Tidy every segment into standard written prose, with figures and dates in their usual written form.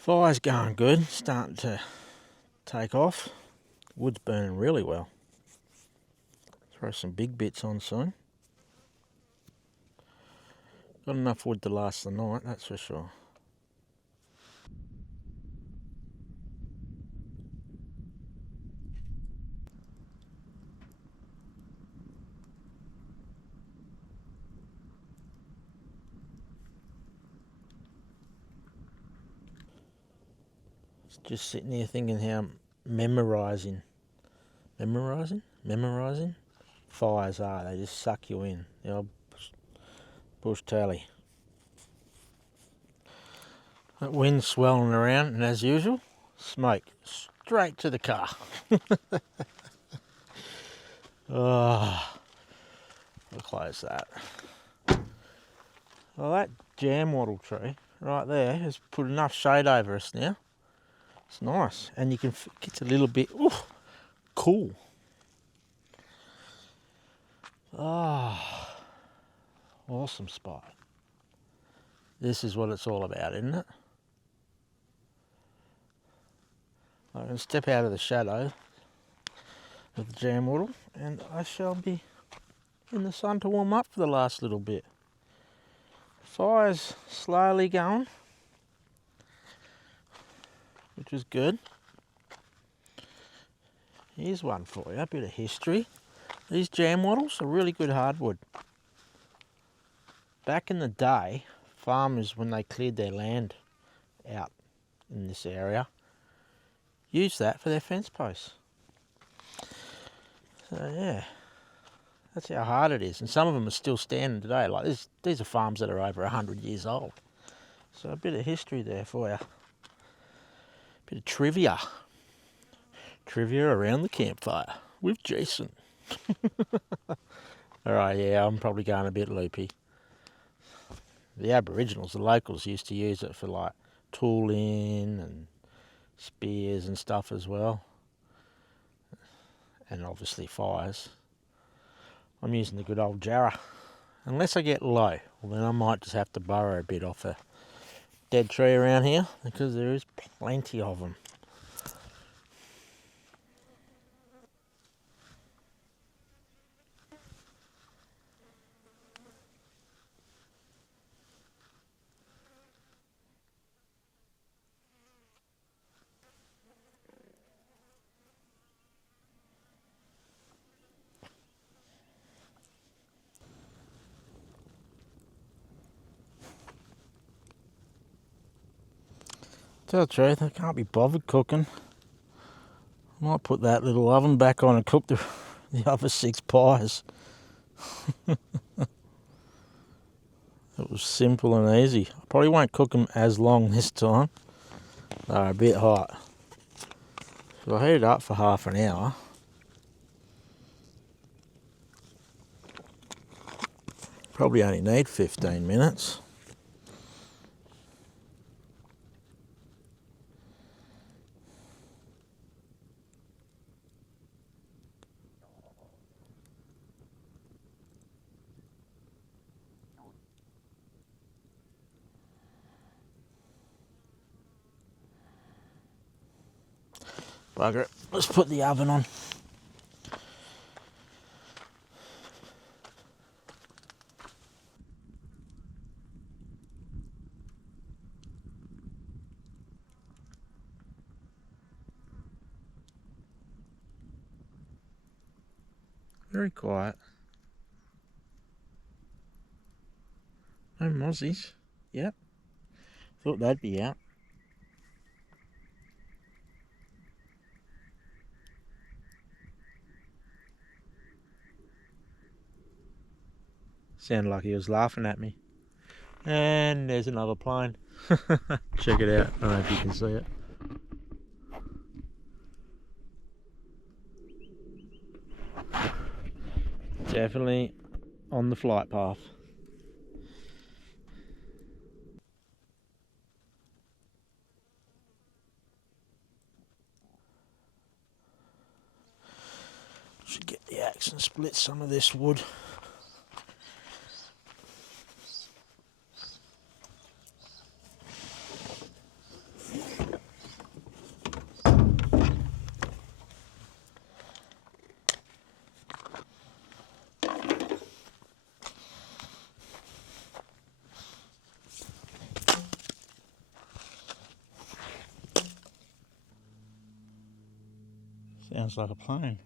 Fire's going good, starting to take off. Wood's burning really well. Throw some big bits on soon. Got enough wood to last the night, that's for sure. Just sitting here thinking how memorising fires are. They just suck you in. The old bush tally. That wind's swelling around, and as usual, smoke straight to the car. Oh, I'll close that. Well, that jam wattle tree right there has put enough shade over us now. It's nice, and you can get a little bit cool. Ah, awesome spot. This is what it's all about, isn't it? I can step out of the shadow of the jam wattle, and I shall be in the sun to warm up for the last little bit. Fire's slowly going, which is good. Here's one for you, a bit of history. These jam wattles are really good hardwood. Back in the day, farmers, when they cleared their land out in this area, used that for their fence posts. So yeah, that's how hard it is. And some of them are still standing today. Like these are farms that are over 100 years old. So a bit of history there for you. Bit of trivia. Trivia around the campfire with Jason. Alright, yeah, I'm probably going a bit loopy. The Aboriginals, the locals, used to use it for like tooling and spears and stuff as well. And obviously fires. I'm using the good old jarrah. Unless I get low, well then I might just have to burrow a bit off a dead tree around here, because there is plenty of them. Tell the truth, I can't be bothered cooking. I might put that little oven back on and cook the other 6 pies. It was simple and easy. I probably won't cook them as long this time. They're a bit hot. So I heat it up for half an hour. Probably only need 15 minutes. Bugger it. Let's put the oven on. Very quiet. No mozzies. Yep. Thought they'd be out. Sounded like he was laughing at me. And there's another plane. Check it out. I don't know if you can see it. Definitely on the flight path. Should get the axe and split some of this wood. Sounds like a plane.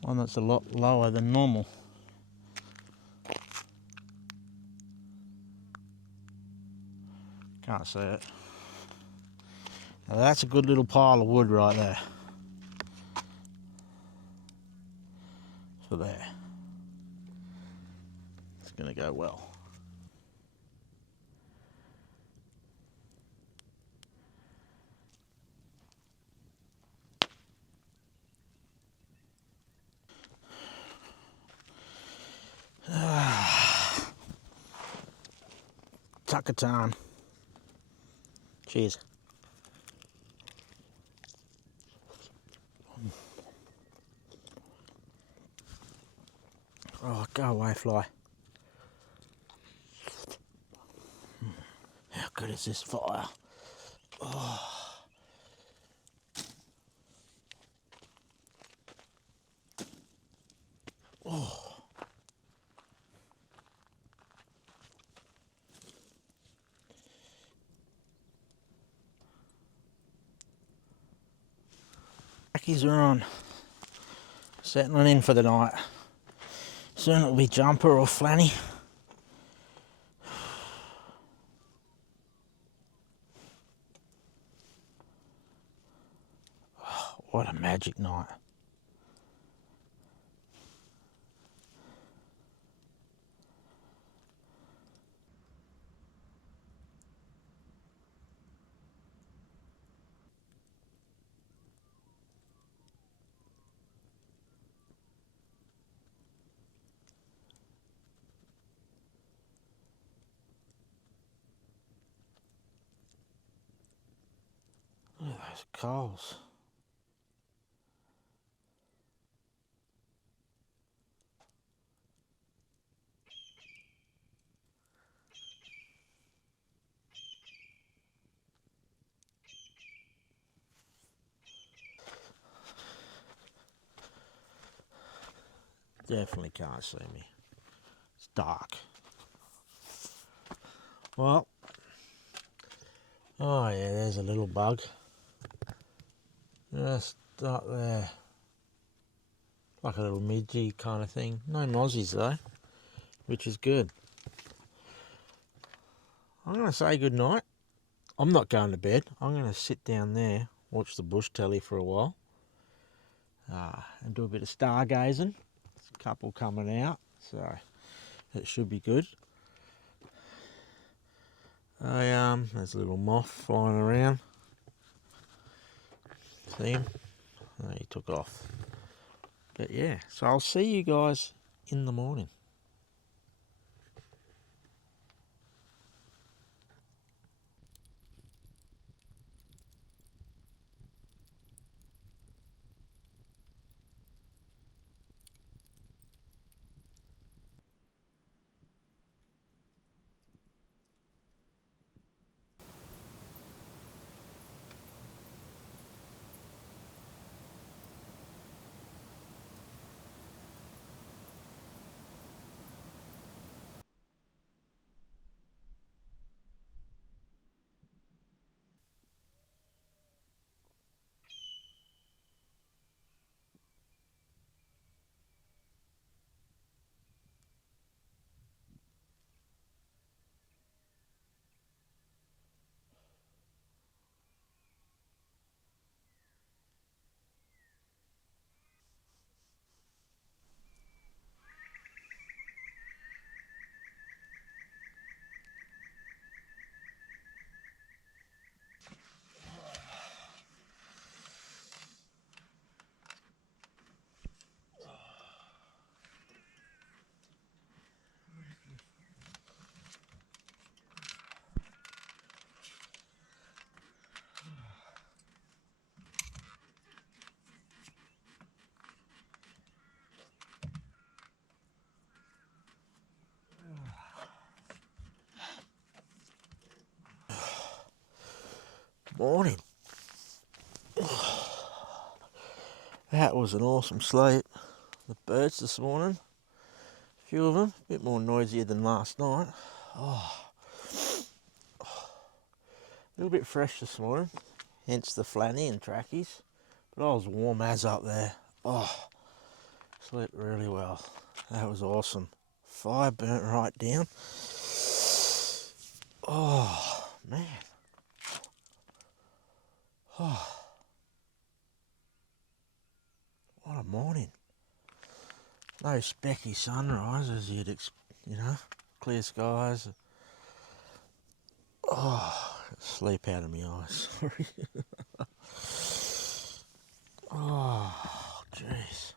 One that's a lot lower than normal. Can't see it. Now that's a good little pile of wood right there. For there. It's going to go well. Tucker time. Cheers. Oh, go away, fly. How good is this fire? Oh. Oh. Trackies are on. Settling in for the night. Soon it'll be jumper or flanny. Oh, what a magic night. Look at those coals. Definitely can't see me. It's dark. Well, oh yeah, there's a little bug. Just up there. Like a little midgie kind of thing. No mozzies though, which is good. I'm going to say good night. I'm not going to bed. I'm going to sit down there, watch the bush telly for a while, and do a bit of stargazing. There's a couple coming out, so it should be good. There's a little moth flying around. See him? Oh, he took off. But yeah, so I'll see you guys in the morning. Morning. That was an awesome sleep. The birds this morning, a few of them, a bit more noisier than last night. A little bit fresh this morning. hence the flannel trackies. But I was warm as up there. Oh, slept really well. That was awesome. Fire burnt right down. Oh, man. Oh, what a morning. No specky sunrise as you'd clear skies. Oh, sleep out of my eyes, sorry. Oh, jeez.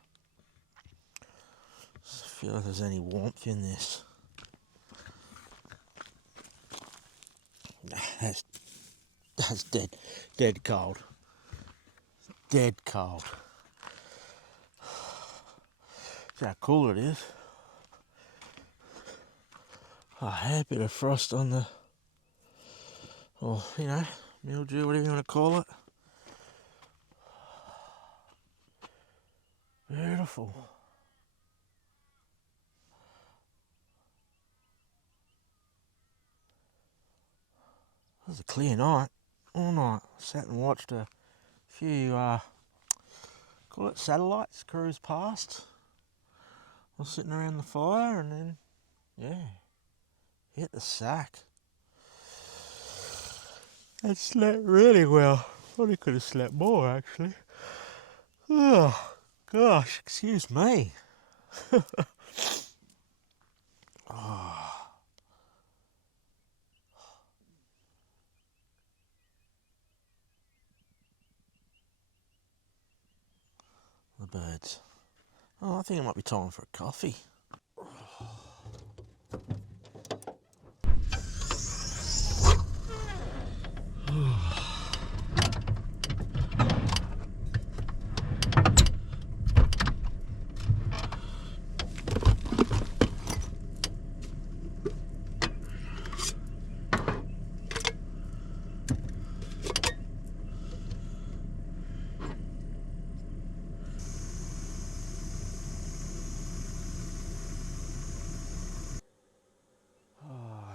I feel like there's any warmth in this. That's dead cold. Dead cold. See how cool it is. Oh, a bit of frost on the, or mildew, whatever you want to call it. Beautiful. It was a clear night, all night. Sat and watched a few, call it satellites, cruise past. I was sitting around the fire and then, yeah, hit the sack. I slept really well. Probably could have slept more, actually. Oh, gosh, excuse me. Oh. The birds. Oh, I think it might be time for a coffee.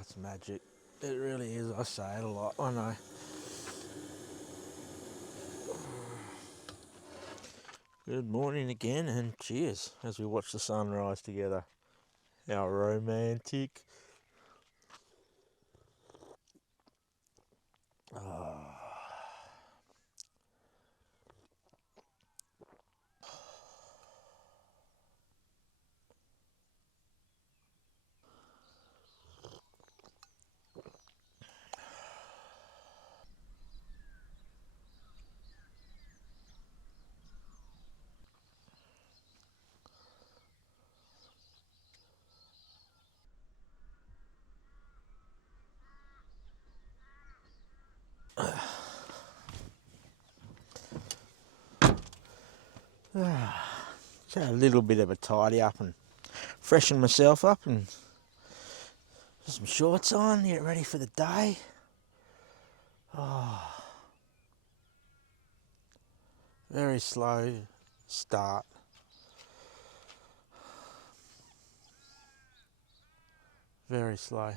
It's magic. It really is. I say it a lot, I know. Good morning again and cheers as we watch the sunrise together. How romantic. Oh. Just had a little bit of a tidy up and freshen myself up and put some shorts on, get ready for the day. Oh, very slow start. Very slow.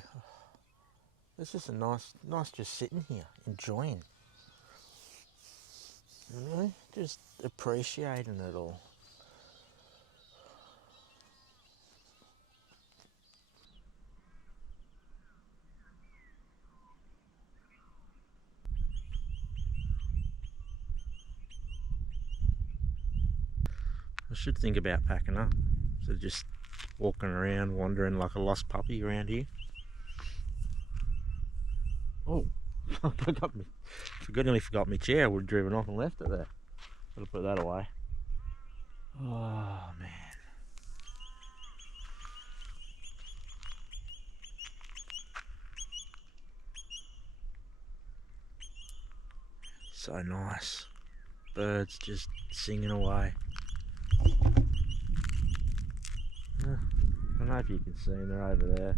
It's just a nice just sitting here, enjoying. Just appreciating it all. I should think about packing up. So just walking around, wandering like a lost puppy around here. Oh, nearly forgot my chair. I would have driven off and left it there. Gotta put that away. Oh, man. So nice. Birds just singing away. I don't know if you can see them, they're over there.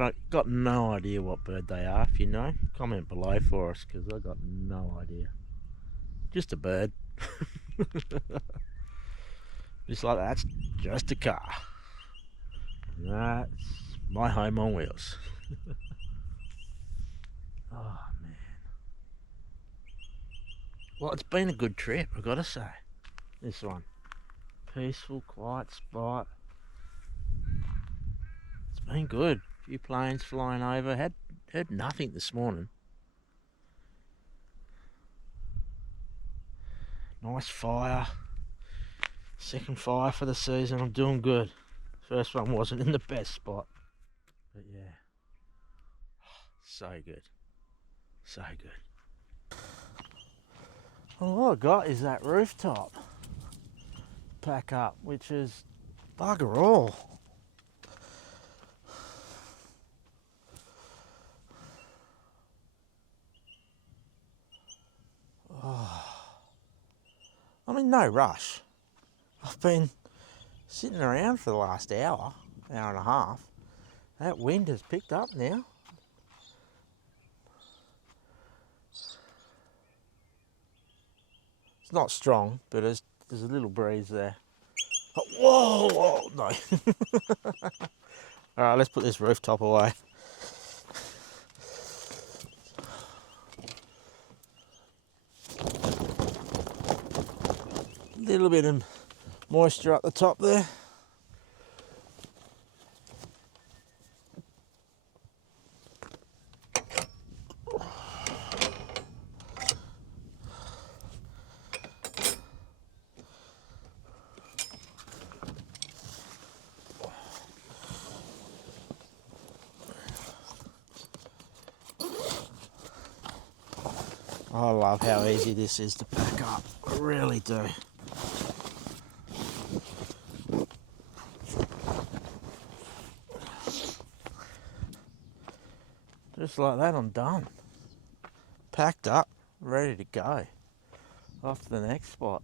I've got no idea what bird they are. If you know, comment below for us, because I've got no idea. Just a bird. Just like that's just a car. That's my home on wheels. Oh, man. Well, it's been a good trip, I've got to say. This one. Peaceful, quiet spot. It's been good. A few planes flying over. Heard nothing this morning. Nice fire. Second fire for the season. I'm doing good. First one wasn't in the best spot. But yeah. So good. So good. Well, all I got is that rooftop pack up, which is bugger all. Oh. I'm in no rush. I've been sitting around for the last hour and a half. That wind has picked up now. It's not strong, but there's a little breeze there. Oh, whoa, no. All right, let's put this rooftop away. Little bit of moisture up the top there. I love how easy this is to pack up. I really do. Just like that, I'm done. Packed up, ready to go. Off to the next spot.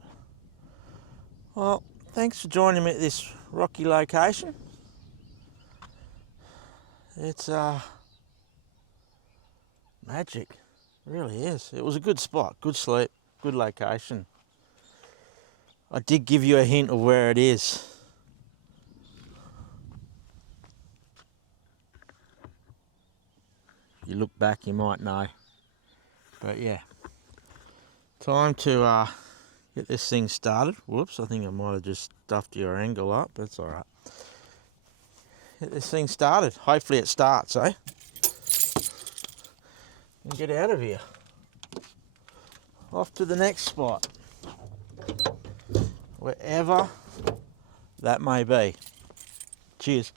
Well, thanks for joining me at this rocky location. It's magic. It really is. It was a good spot, good sleep, good location. I did give you a hint of where it is. You look back, you might know. But yeah, time to get this thing started. Whoops, I think I might have just stuffed your angle up, but it's all right. Get this thing started. Hopefully it starts, eh? And get out of here. Off to the next spot. Wherever that may be. Cheers.